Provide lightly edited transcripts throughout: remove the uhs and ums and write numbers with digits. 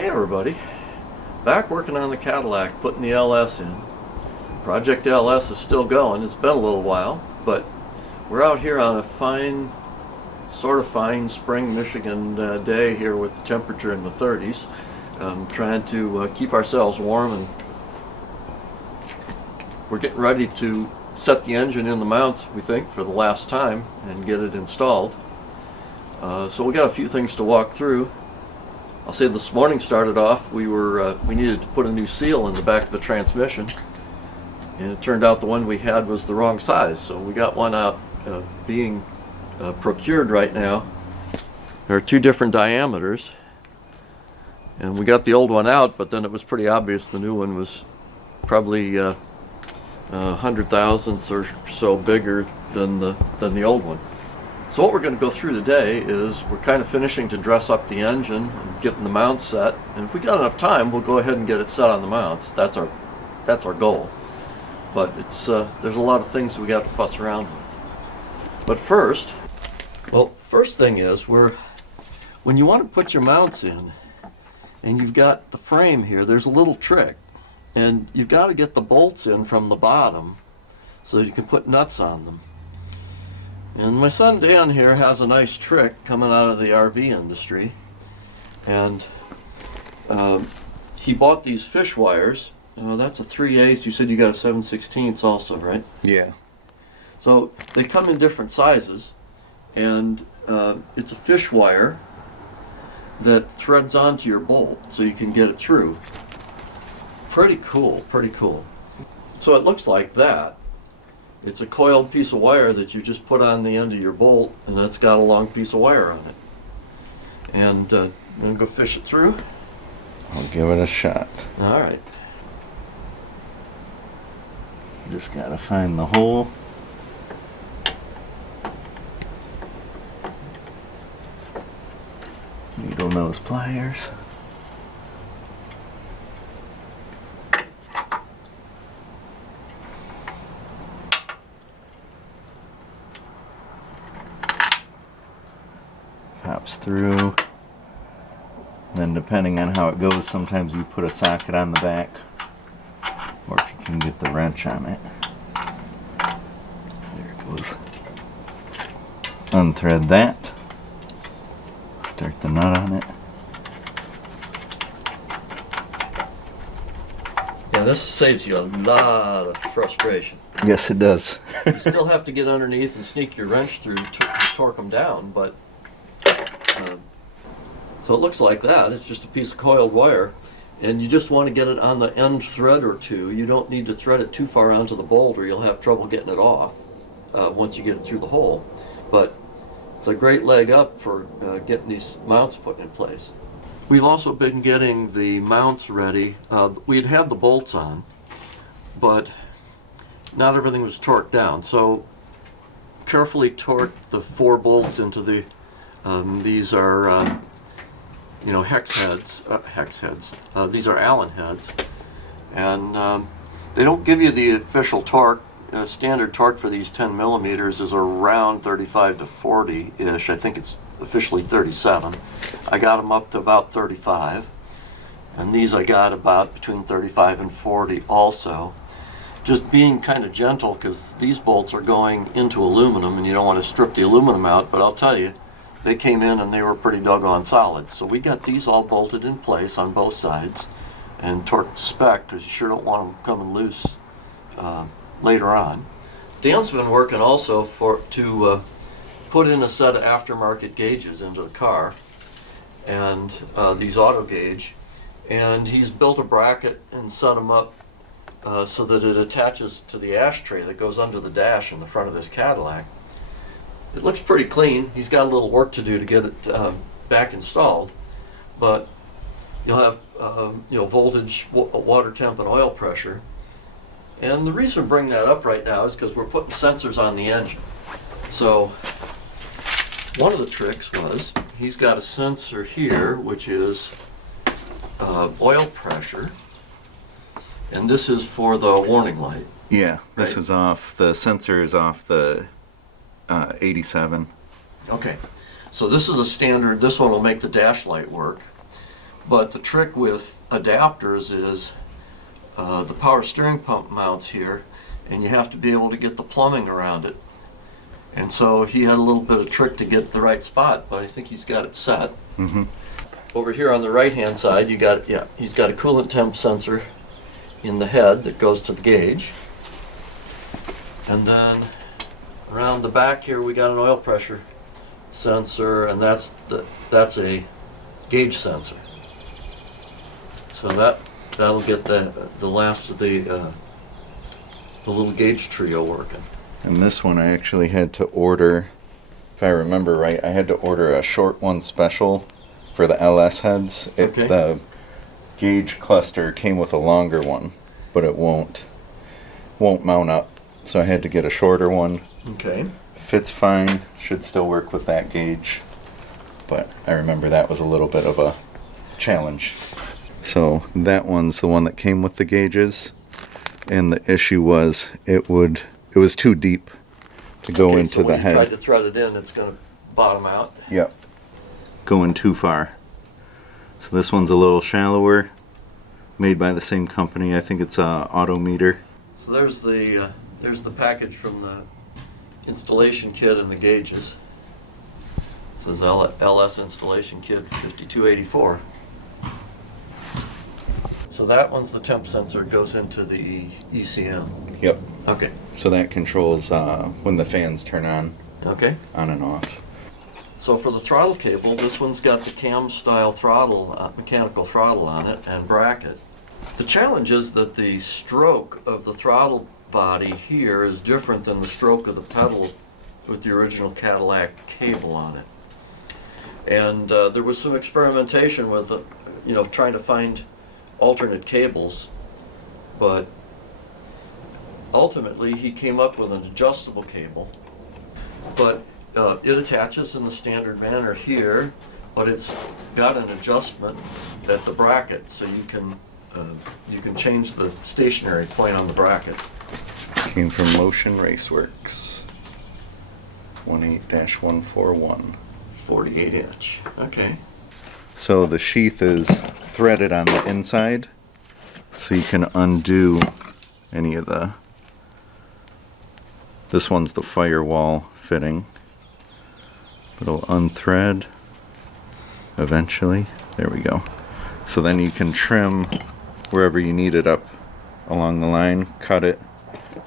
Hey everybody, back working on the Cadillac, putting the LS in. Project LS is still going. It's been a little while, but we're out here on a fine, sort of fine spring Michigan day here with the temperature in the 30s, trying to keep ourselves warm, and we're getting ready to set the engine in the mounts, we think, for the last time and get it installed. So we got a few things to walk through. I'll say this morning started off, we needed to put a new seal in the back of the transmission, and it turned out the one we had was the wrong size, so we got one out being procured right now. There are two different diameters, and we got the old one out, but then it was pretty obvious the new one was probably 100 thousandths or so bigger than the old one. So what we're going to go through today is we're kind of finishing to dress up the engine and getting the mounts set, and if we got enough time we'll go ahead and get it set on the mounts. That's our goal. But it's there's a lot of things we got to fuss around with. But first thing is when you want to put your mounts in and you've got the frame here, there's a little trick, and you've got to get the bolts in from the bottom so you can put nuts on them. And my son Dan here has a nice trick coming out of the RV industry, and he bought these fish wires. That's a 3/8. You said you got a 7/16 also, right? Yeah. So they come in different sizes, and it's a fish wire that threads onto your bolt so you can get it through. Pretty cool, pretty cool. So it looks like that. It's a coiled piece of wire that you just put on the end of your bolt, and that's got a long piece of wire on it. And I'm going to go fish it through. I'll give it a shot. All right. Just gotta find the hole. Needle nose pliers. Pops through. Then depending on how it goes, sometimes you put a socket on the back, or if you can get the wrench on it. There it goes. Unthread that. Start the nut on it. Yeah, this saves you a lot of frustration. Yes, it does. You still have to get underneath and sneak your wrench through to torque them down, but so it looks like that. It's just a piece of coiled wire, and you just want to get it on the end thread or two. You don't need to thread it too far onto the bolt, or you'll have trouble getting it off once you get it through the hole. But it's a great leg up for getting these mounts put in place. We've also been getting the mounts ready. We'd had the bolts on, but not everything was torqued down. So carefully torque the 4 bolts into the these are hex heads. These are Allen heads, and they don't give you the official torque. Standard torque for these 10 millimeters is around 35 to 40-ish. I think it's officially 37. I got them up to about 35, and these I got about between 35 and 40 also. Just being kind of gentle, because these bolts are going into aluminum and you don't want to strip the aluminum out, but I'll tell you, they came in and they were pretty doggone solid. So we got these all bolted in place on both sides and torqued to spec, because you sure don't want them coming loose later on. Dan's been working also to put in a set of aftermarket gauges into the car, and these auto gauge, and he's built a bracket and set them up so that it attaches to the ashtray that goes under the dash in the front of this Cadillac. It looks pretty clean. He's got a little work to do to get it back installed, but you'll have voltage, water temp, and oil pressure. And the reason we bring that up right now is because we're putting sensors on the engine. So one of the tricks was he's got a sensor here, which is oil pressure, and this is for the warning light. Yeah, this Right. is off, the sensor is off the 87. Okay, so this is a standard. This one will make the dash light work, But the trick with adapters is the power steering pump mounts here, and you have to be able to get the plumbing around it. And so he had a little bit of trick to get the right spot, but I think he's got it set. Mm-hmm. Over here on the right-hand side, he's got a coolant temp sensor in the head that goes to the gauge. And then around the back here, we got an oil pressure sensor, and that's a gauge sensor. So that'll get the last of the little gauge trio working. And this one I actually had to order, if I remember right, I had to order a short one special for the LS heads. Okay. The gauge cluster came with a longer one, but it won't mount up. So I had to get a shorter one. Okay. Fits fine, should still work with that gauge, but I remember that was a little bit of a challenge. So that one's the one that came with the gauges, and the issue was it was too deep to go into so the when head. you try to thread it in, it's going to bottom out. Yep. Going too far. So this one's a little shallower, made by the same company. I think it's Autometer. So there's the package from the installation kit and the gauges. It says LS installation kit 5284. So that one's the temp sensor, goes into the ECM. Yep. Okay. So that controls when the fans turn on and off. So for the throttle cable, this one's got the cam style throttle, mechanical throttle on it and bracket. The challenge is that the stroke of the throttle body here is different than the stroke of the pedal with the original Cadillac cable on it. And there was some experimentation with, trying to find alternate cables, but ultimately he came up with an adjustable cable. But it attaches in the standard manner here, but it's got an adjustment at the bracket, so you can change the stationary point on the bracket. Came from Motion Raceworks. 18-141. 48 inch. Okay. So the sheath is threaded on the inside, so you can undo any of this one's the firewall fitting. It'll unthread eventually. There we go. So then you can trim wherever you need it up along the line, cut it,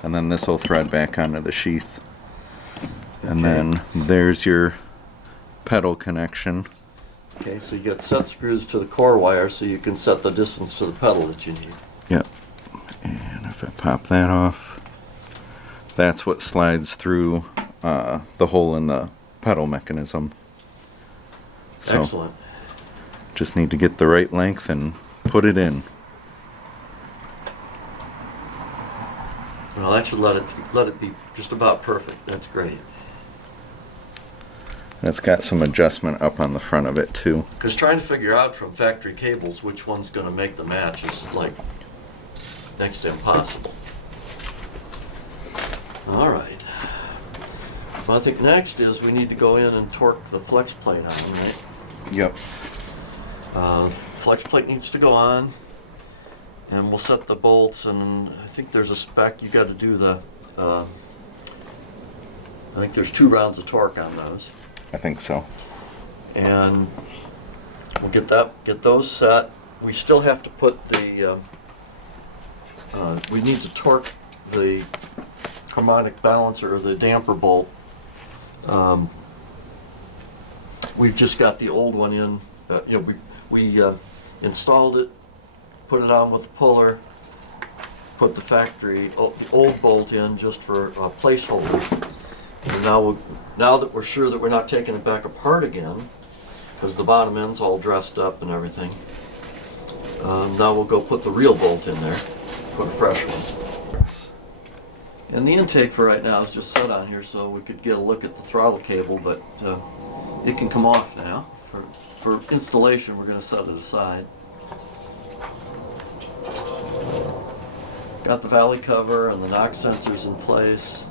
and then this will thread back onto the sheath. And then there's your pedal connection. Okay, so you got set screws to the core wire so you can set the distance to the pedal that you need. Yep. And if I pop that off, that's what slides through the hole in the pedal mechanism. So Excellent. just need to get the right length and put it in. Well, that should let it be just about perfect. That's great. It's got some adjustment up on the front of it too. Because trying to figure out from factory cables which one's going to make the match is like next to impossible. All right. So I think next is we need to go in and torque the flex plate on, right? Yep. Flex plate needs to go on, and we'll set the bolts, and I think there's a spec. You got to do I think there's 2 rounds of torque on those. I think so. And we'll get those set. We still have to put the we need to torque the harmonic balancer or the damper bolt. We've just got the old one in. We installed it, put it on with the puller, put the the old bolt in just for a placeholder. And now that we're sure that we're not taking it back apart again, because the bottom end's all dressed up and everything, now we'll go put the real bolt in there, put a fresh one. And the intake for right now is just set on here so we could get a look at the throttle cable, but it can come off now. For installation, we're going to set it aside. Got the valley cover and the knock sensors in place.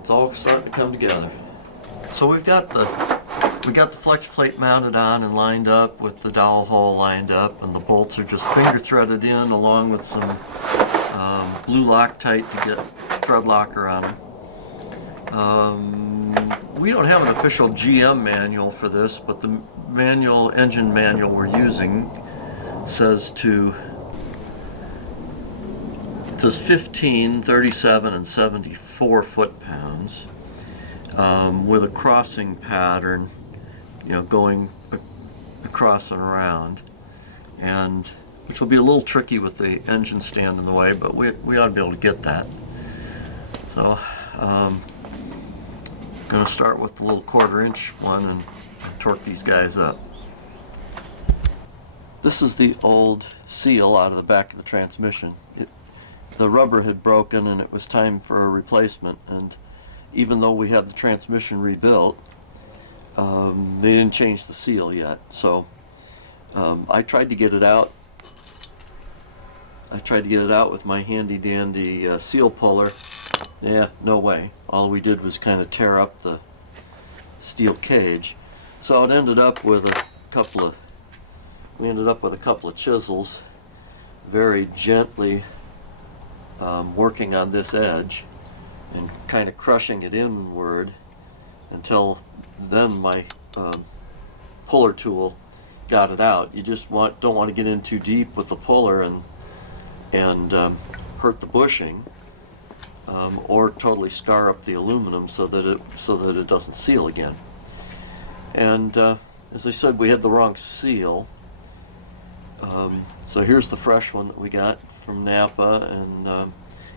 It's all starting to come together. So we've got the we got the flex plate mounted on and lined up with the dowel hole lined up, and the bolts are just finger threaded in along with some blue Loctite to get thread locker on them. We don't have an official GM manual for this, but the engine manual we're using says it says 15, 37, and 74 foot-pounds with a crossing pattern, going across and around, and which will be a little tricky with the engine stand in the way, but we ought to be able to get that. So I'm going to start with the little 1/4-inch one and torque these guys up. This is the old seal out of the back of the transmission. The rubber had broken and it was time for a replacement, and even though we had the transmission rebuilt, they didn't change the seal yet. So I tried to get it out. With my handy dandy seal puller. Yeah, no way. All we did was kind of tear up the steel cage. So it ended up with a couple of chisels, very gently working on this edge and kind of crushing it inward until then my puller tool got it out. You just don't want to get in too deep with the puller and hurt the bushing, or totally scar up the aluminum so that it doesn't seal again. And as I said, we had the wrong seal. So here's the fresh one that we got from Napa, and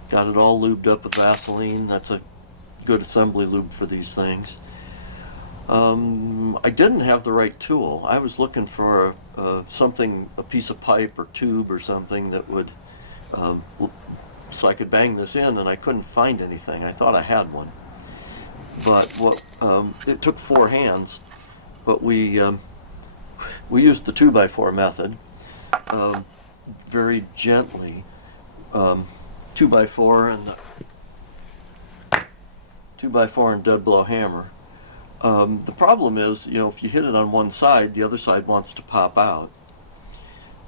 got it all lubed up with Vaseline. That's a good assembly lube for these things. I didn't have the right tool. I was looking for a piece of pipe or tube or something that would, so I could bang this in, and I couldn't find anything. I thought I had one, but it took 4 hands. But we used the 2x4 method, very gently, 2x4 and dead blow hammer. The problem is, if you hit it on one side, the other side wants to pop out.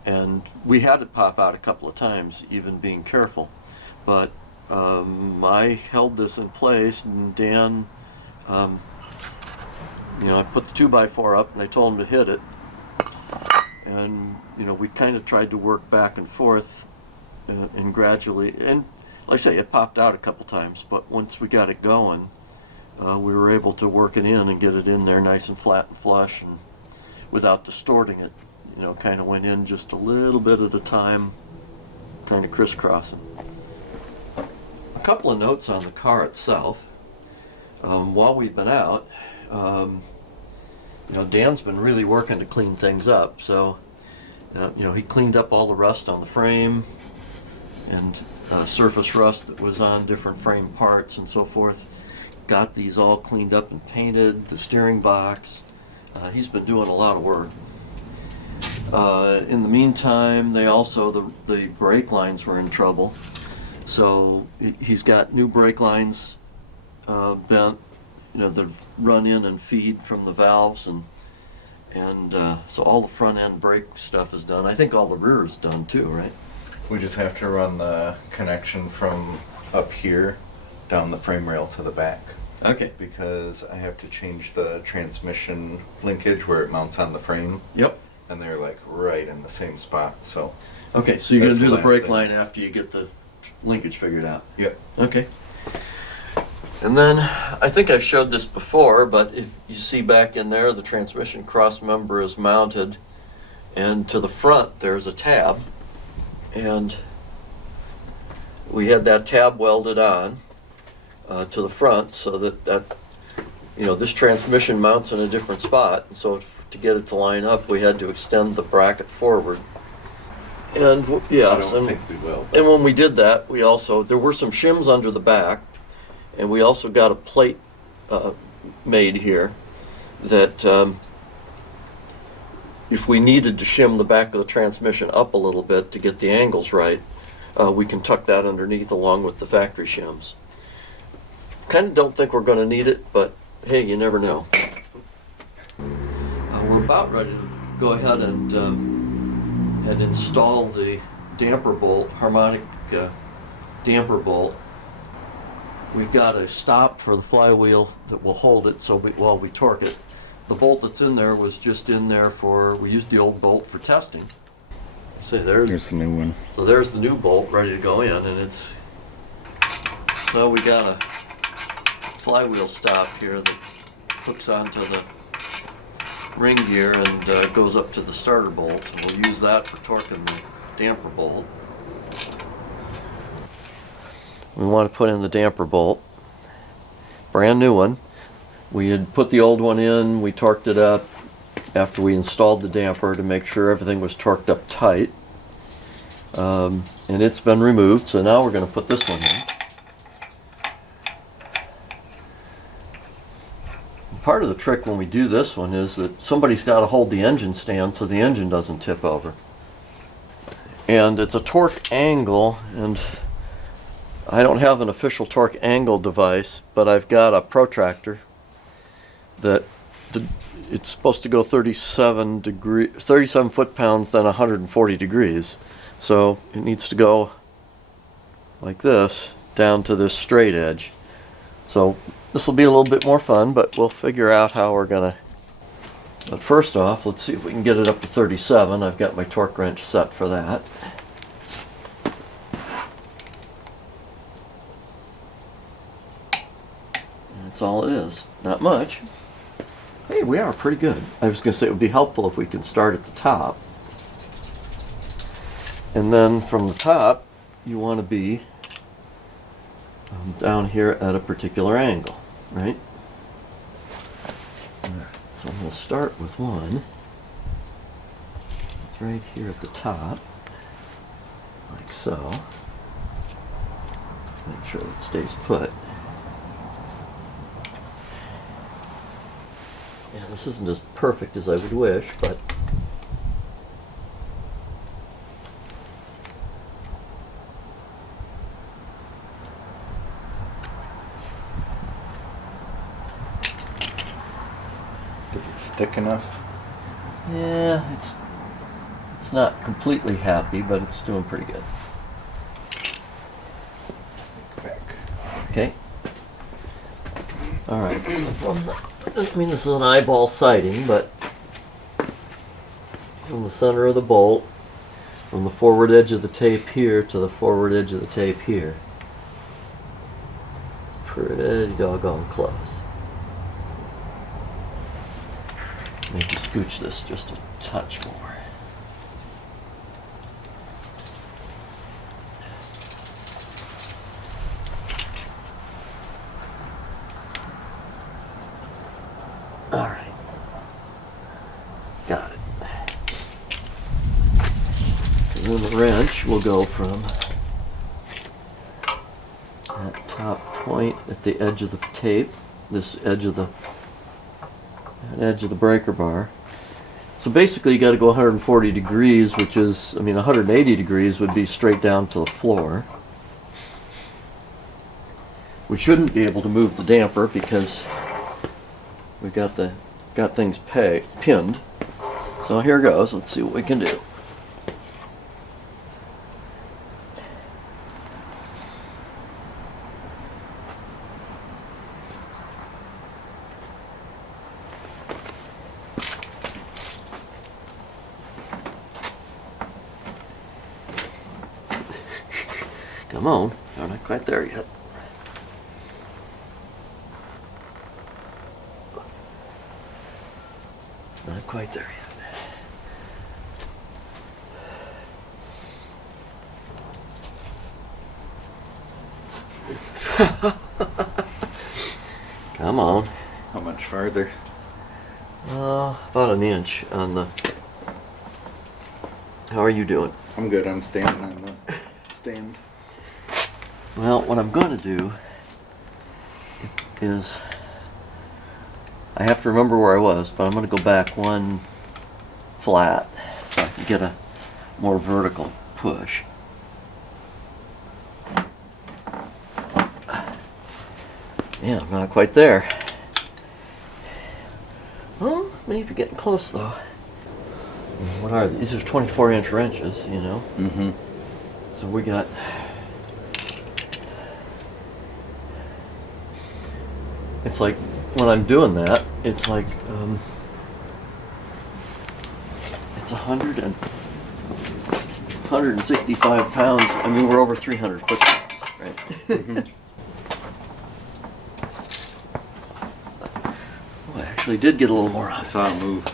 And we had it pop out a couple of times, even being careful. But I held this in place, and Dan, I put the 2x4 up, and I told him to hit it. And, we kind of tried to work back and forth and gradually, and like I say, it popped out a couple times, but once we got it going, we were able to work it in and get it in there nice and flat and flush, and without distorting it. Kind of went in just a little bit at a time, kind of crisscrossing. A couple of notes on the car itself. While we've been out, Dan's been really working to clean things up. So, he cleaned up all the rust on the frame and surface rust that was on different frame parts and so forth. Got these all cleaned up and painted, the steering box. He's been doing a lot of work. In the meantime, the brake lines were in trouble. So he's got new brake lines bent, that run in and feed from the valves, and so all the front end brake stuff is done. I think all the rear is done too, right? We just have to run the connection from up here down the frame rail to the back. Okay. Because I have to change the transmission linkage where it mounts on the frame. Yep. And they're like right in the same spot, so. Okay, so you're going That's to do the the brake last line after you get the linkage figured out. Yep. Okay. And then, I think I've showed this before, but if you see back in there, the transmission cross member is mounted, and to the front there's a tab, and we had that tab welded on to the front so that this transmission mounts in a different spot, and so to get it to line up, we had to extend the bracket forward. And I don't think we will. And when we did that, there were some shims under the back, and we also got a plate made here that if we needed to shim the back of the transmission up a little bit to get the angles right, we can tuck that underneath along with the factory shims. Kind of don't think we're going to need it, but hey, you never know. about ready to go ahead and install the damper bolt, harmonic damper bolt. We've got a stop for the flywheel that will hold it so while we torque it. The bolt that's in there was just in there we used the old bolt for testing. See, Here's the new one. so there's the new bolt ready to go in, and well, we got a flywheel stop here that hooks onto the ring gear and goes up to the starter bolt. So we'll use that for torquing the damper bolt. We want to put in the damper bolt, brand new one. We had put the old one in, we torqued it up after we installed the damper to make sure everything was torqued up tight. And it's been removed, so now we're going to put this one in. Part of the trick when we do this one is that somebody's got to hold the engine stand so the engine doesn't tip over. And it's a torque angle, and I don't have an official torque angle device, but I've got a protractor that it's supposed to go 37 foot-pounds, then 140 degrees. So it needs to go like this down to this straight edge. So this will be a little bit more fun, but we'll figure out how we're gonna. But first off, let's see if we can get it up to 37. I've got my torque wrench set for that. That's all it is. Not much. Hey, we are pretty good. I was going to say it would be helpful if we could start at the top. And then from the top, you want to be down here at a particular angle, right? So I'm going to start with one. It's right here at the top, like so. Let's make sure it stays put. Yeah, this isn't as perfect as I would wish, but Does it stick enough? yeah, it's not completely happy, but it's doing pretty good. Stick back. Okay. All right. So from I mean, this is an eyeball sighting, but from the center of the bolt, from the forward edge of the tape here to the forward edge of the tape here, pretty doggone close. Maybe scooch this just a touch more. All right, got it. And then the wrench will go from that top point at the edge of the tape, this edge of the breaker bar. So basically you got to go 140 degrees, which is, 180 degrees would be straight down to the floor. We shouldn't be able to move the damper because we got things pinned. So here goes. Let's see what we can do. Come on, we're not quite there yet. Not quite there yet. Come on. How much farther? About an inch on the. How are you doing? I'm good. I'm standing on the stand. Well, what I'm going to do is, I have to remember where I was, but I'm going to go back one flat so I can get a more vertical push. Yeah, I'm not quite there. Well, maybe getting close though. What are these? These are 24-inch wrenches, you know. Mm-hmm. So we got. It's like when I'm doing that, it's like it's 165 pounds. I mean, we're over 300 foot-pounds, right? Mm-hmm. Oh, I actually did get a little more on I it. saw it move.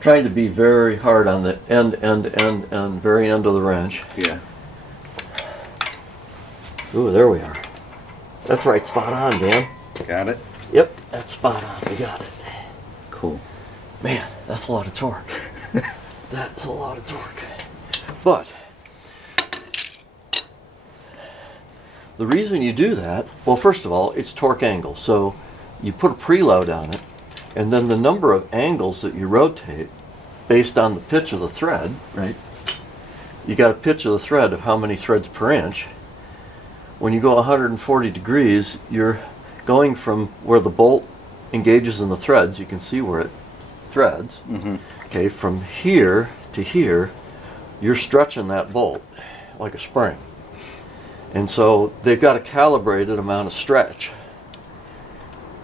Trying to be very hard on the end, very end of the wrench. Yeah. Ooh, there we are. That's right, spot on, Dan. Got it? Yep, that's spot on. We got it. Cool. Man, that's a lot of torque. That's a lot of torque. But the reason you do that, well, first of all, it's torque angle. So you put a preload on it, and then the number of angles that you rotate based on the pitch of the thread, right? You got a pitch of the thread of how many threads per inch. When you go 140 degrees, you're going from where the bolt engages in the threads, you can see where it threads. Mm-hmm. Okay, from here to here, you're stretching that bolt like a spring. And so they've got a calibrated amount of stretch.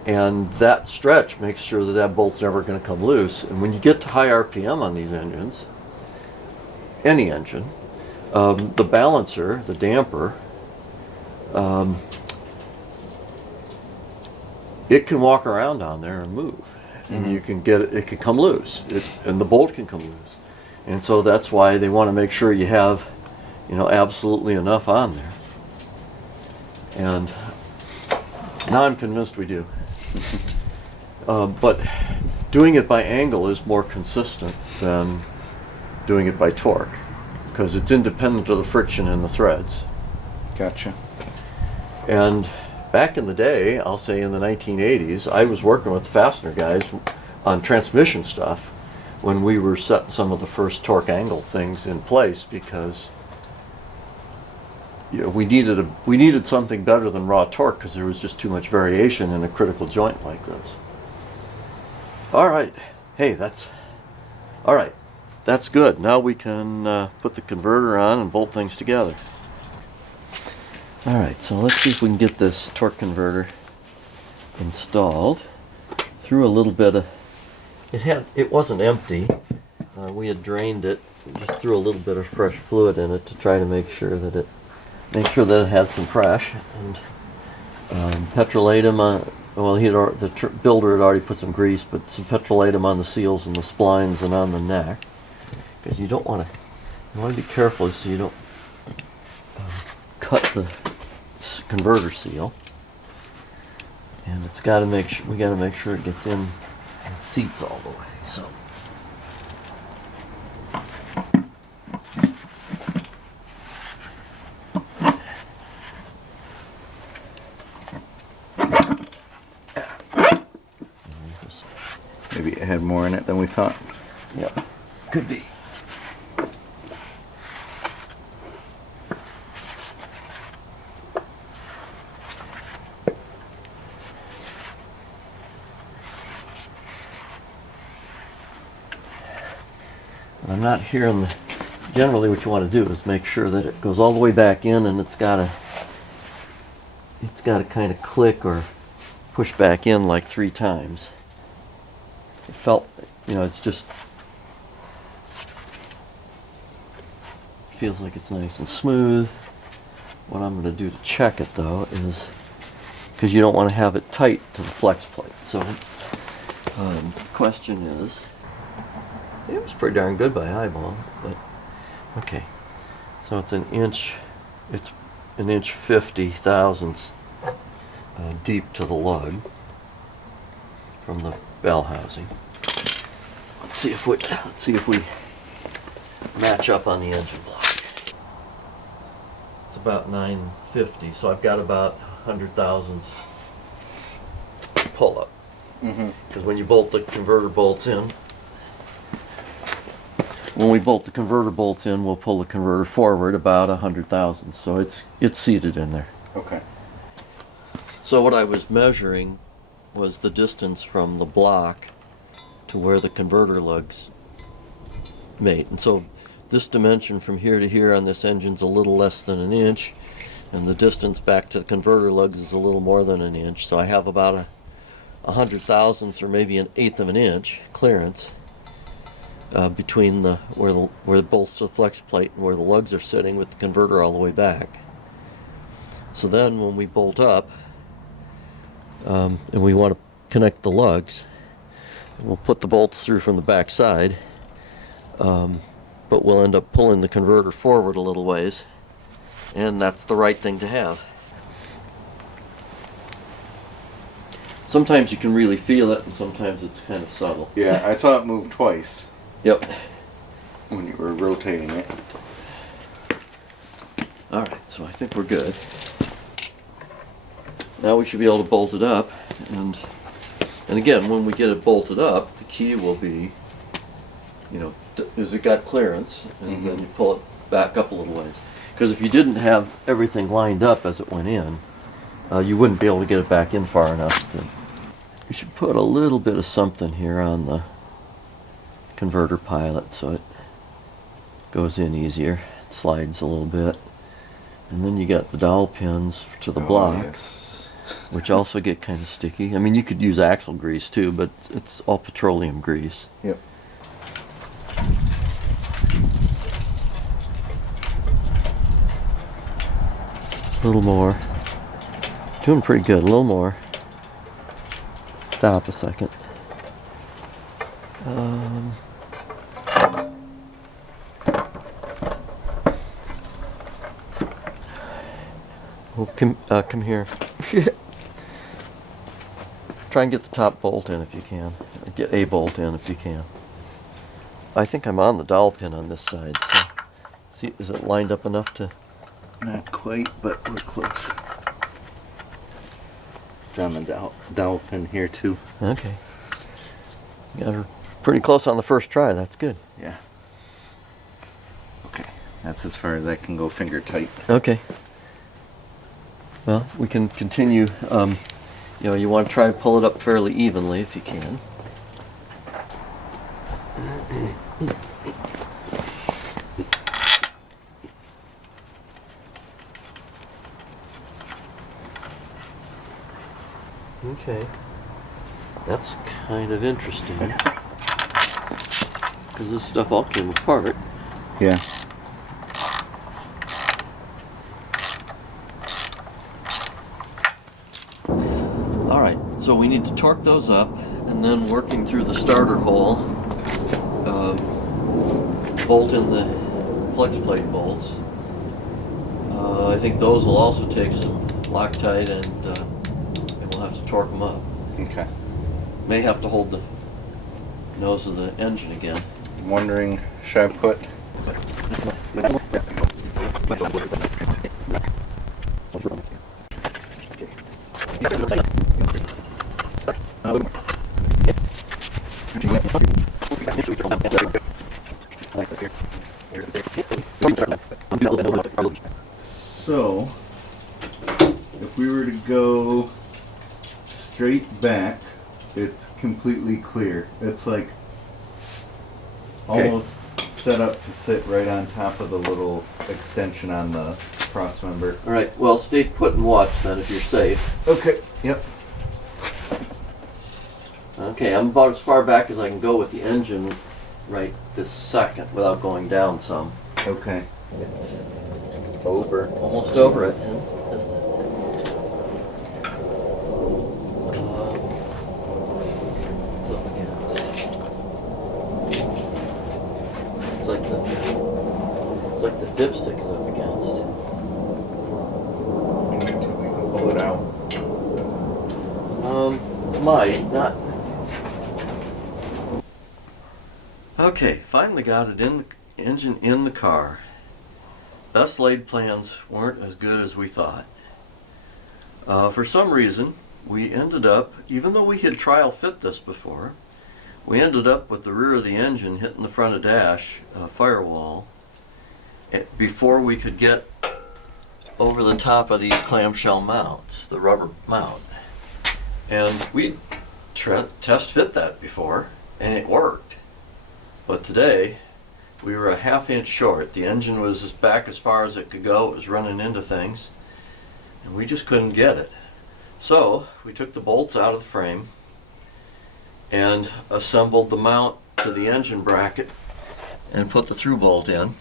And that stretch makes sure that that bolt's never going to come loose. And when you get to high RPM on these engines, any engine, the balancer, the damper, it can walk around on there and move, and you can get it. It can come loose, and the bolt can come loose, and so that's why they want to make sure you have, you know, absolutely enough on there. And now I'm convinced we do. But doing it by angle is more consistent than doing it by torque, because it's independent of the friction in the threads. Gotcha. And back in the day, I'll say in the 1980s, I was working with the fastener guys on transmission stuff when we were setting some of the first torque angle things in place, because you know, we needed something better than raw torque, because there was just too much variation in a critical joint like this. All right, hey, that's all right. That's good. Now we can put the converter on and bolt things together. All right, so let's see if we can get this torque converter installed. Through a little bit of, it wasn't empty. We had drained it. Just threw a little bit of fresh fluid in it to try to make sure that it had some fresh. And petrolatum on. Well, the builder had already put some grease, but some petrolatum on the seals and the splines and on the neck, because you want to be careful so you don't cut the converter seal. And it's got to we got to make sure it gets in and seats all the way. So. Maybe it had more in it than we thought. Yep, could be. I'm not hearing the. Generally, what you want to do is make sure that it goes all the way back in, and it's got to kind of click or push back in like 3 times. It felt, it's just feels like it's nice and smooth. What I'm going to do to check it though is, because you don't want to have it tight to the flex plate. So the question is, it was pretty darn good by eyeball, but okay. So it's an inch 50 thousandths deep to the lug from the bell housing. Let's see if we match up on the engine block. It's about 950, so I've got about 100 thousandths pull up. Because when you bolt the converter bolts in, we'll pull the converter forward about 100 thousandths. So it's seated in there. Okay. So what I was measuring was the distance from the block to where the converter lugs mate. And so this dimension from here to here on this engine's a little less than 1 inch, and the distance back to the converter lugs is a little more than 1 inch. So I have about a 100 thousandths or maybe 1/8 of an inch clearance between where it bolts to the flex plate and where the lugs are sitting, with the converter all the way back. So then when we bolt up and we want to connect the lugs, we'll put the bolts through from the back side, but we'll end up pulling the converter forward a little ways, and that's the right thing to have. Sometimes you can really feel it, and sometimes it's kind of subtle. Yeah, I saw it move twice Yep. when you were rotating it. Alright, so I think we're good. Now we should be able to bolt it up, and again, when we get it bolted up, the key will be, is it got clearance, and then you pull it back up a little ways. Because if you didn't have everything lined up as it went in, you wouldn't be able to get it back in far enough to... You should put a little bit of something here on the converter pilot so it goes in easier. It slides a little bit. And then you got the dowel pins to the blocks, which also get kind of sticky. I mean, you could use axle grease too, but it's all petroleum grease. Yep. A little more. Doing pretty good. A little more. Stop a second. Well, come here. Try and get the top bolt in if you can. Or get a bolt in if you can. I think I'm on the dowel pin on this side. So, see, is it lined up enough to? Not quite, but we're close. It's on the dowel pin here too. Okay. Got her pretty close on the first try. That's good. Yeah. Okay, that's as far as I can go finger tight. Okay. Well, we can continue. You want to try to pull it up fairly evenly if you can. Okay. That's kind of interesting. Because this stuff all came apart. Yeah. Alright, so we need to torque those up, and then working through the starter hole, bolt in the flex plate bolts. I think those will also take some Loctite, and we'll have to torque them up. Okay. May have to hold the nose of the engine again. I'm wondering, should I put... So, if we were to go straight back, it's completely clear. It's like almost set up to sit right on top of the little extension on the cross member. Alright, well, stay put and watch then if you're safe. Okay, yep. Okay, I'm about as far back as I can go with the engine right this second without going down some. Okay. It's over. Almost over it, isn't it? It's up against. It's like the dipstick is up against. We can pull it out. Might not. Okay, finally got it in the engine in the car. Best laid plans weren't as good as we thought. For some reason, we ended up, even though we had trial fit this before, we ended up with the rear of the engine hitting the front of dash firewall before we could get over the top of these clamshell mounts, the rubber mount. And we test fit that before, and it worked. But today, we were a half-inch short. The engine was back as far as it could go. It was running into things, and we just couldn't get it. So we took the bolts out of the frame and assembled the mount to the engine bracket and put the through bolt in,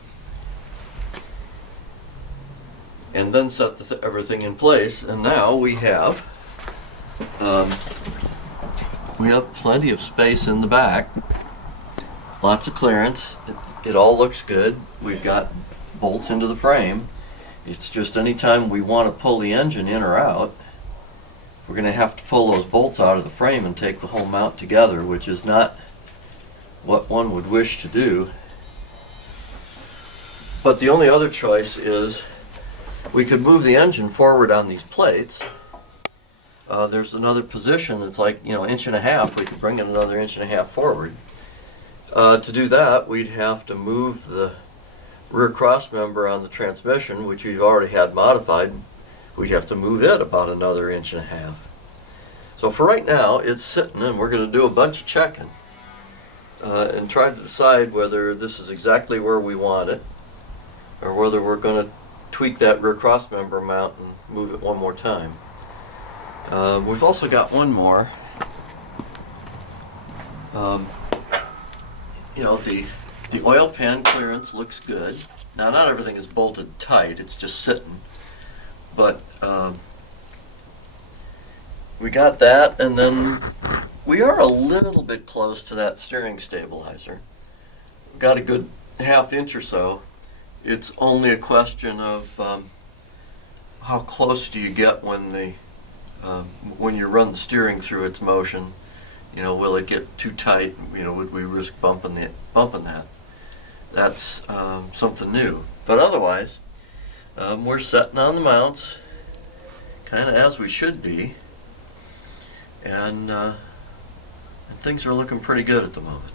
and then set everything in place. And now we have plenty of space in the back, lots of clearance. It all looks good. We've got bolts into the frame. It's just anytime we want to pull the engine in or out, we're going to have to pull those bolts out of the frame and take the whole mount together, which is not what one would wish to do. But the only other choice is we could move the engine forward on these plates. There's another position that's like, inch and a half. We could bring it another inch and a half forward. To do that, we'd have to move the rear cross member on the transmission, which we've already had modified. We'd have to move it about another inch and a half. So for right now, it's sitting, and we're going to do a bunch of checking and try to decide whether this is exactly where we want it, or whether we're going to tweak that rear cross member mount and move it one more time. We've also got one more. The oil pan clearance looks good. Now, not everything is bolted tight, it's just sitting. But we got that, and then we are a little bit close to that steering stabilizer. Got a good half inch or so. It's only a question of how close do you get when you run the steering through its motion. Will it get too tight? Would we risk bumping that? That's something new. But otherwise, we're setting on the mounts, kind of as we should be, and things are looking pretty good at the moment.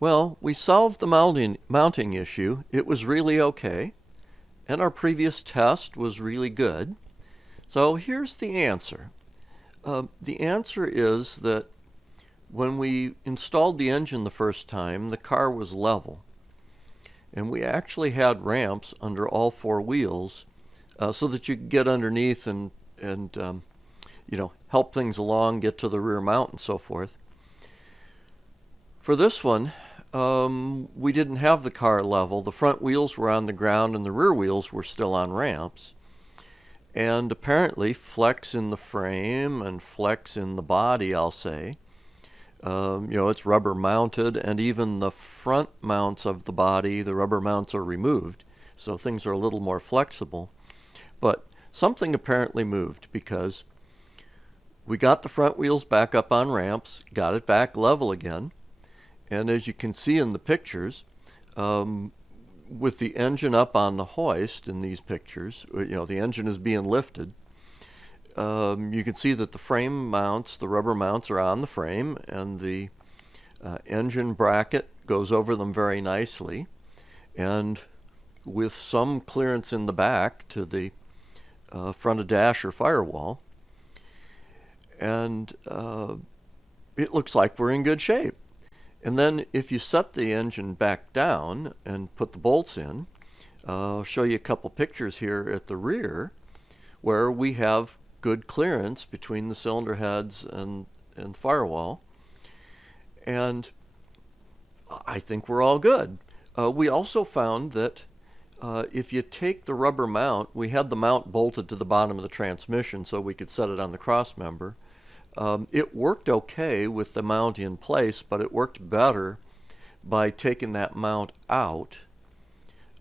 Well, we solved the mounting issue. It was really okay, and our previous test was really good. So here's the answer. The answer is that when we installed the engine the first time, the car was level. And we actually had ramps under all four wheels so that you could get underneath and help things along, get to the rear mount and so forth. For this one, we didn't have the car level. The front wheels were on the ground and the rear wheels were still on ramps. And apparently flex in the frame and flex in the body, I'll say. It's rubber mounted, and even the front mounts of the body, the rubber mounts are removed, so things are a little more flexible. But something apparently moved, because we got the front wheels back up on ramps, got it back level again, and as you can see in the pictures, with the engine up on the hoist in these pictures, the engine is being lifted. You can see that the frame mounts, the rubber mounts, are on the frame, and the engine bracket goes over them very nicely, and with some clearance in the back to the front of dash or firewall. And it looks like we're in good shape. And then if you set the engine back down and put the bolts in, I'll show you a couple pictures here at the rear where we have good clearance between the cylinder heads and the firewall. And I think we're all good. We also found that if you take the rubber mount, we had the mount bolted to the bottom of the transmission so we could set it on the cross member. It worked okay with the mount in place, but it worked better by taking that mount out.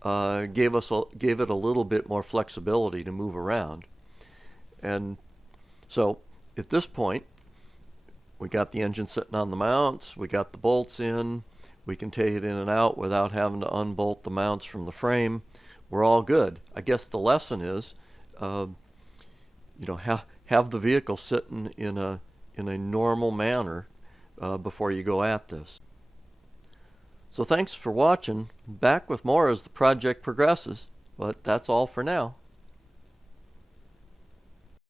Gave it a little bit more flexibility to move around. And so at this point, we got the engine sitting on the mounts, we got the bolts in, we can take it in and out without having to unbolt the mounts from the frame. We're all good. I guess the lesson is, have the vehicle sitting in a normal manner before you go at this. So thanks for watching. Back with more as the project progresses, but that's all for now.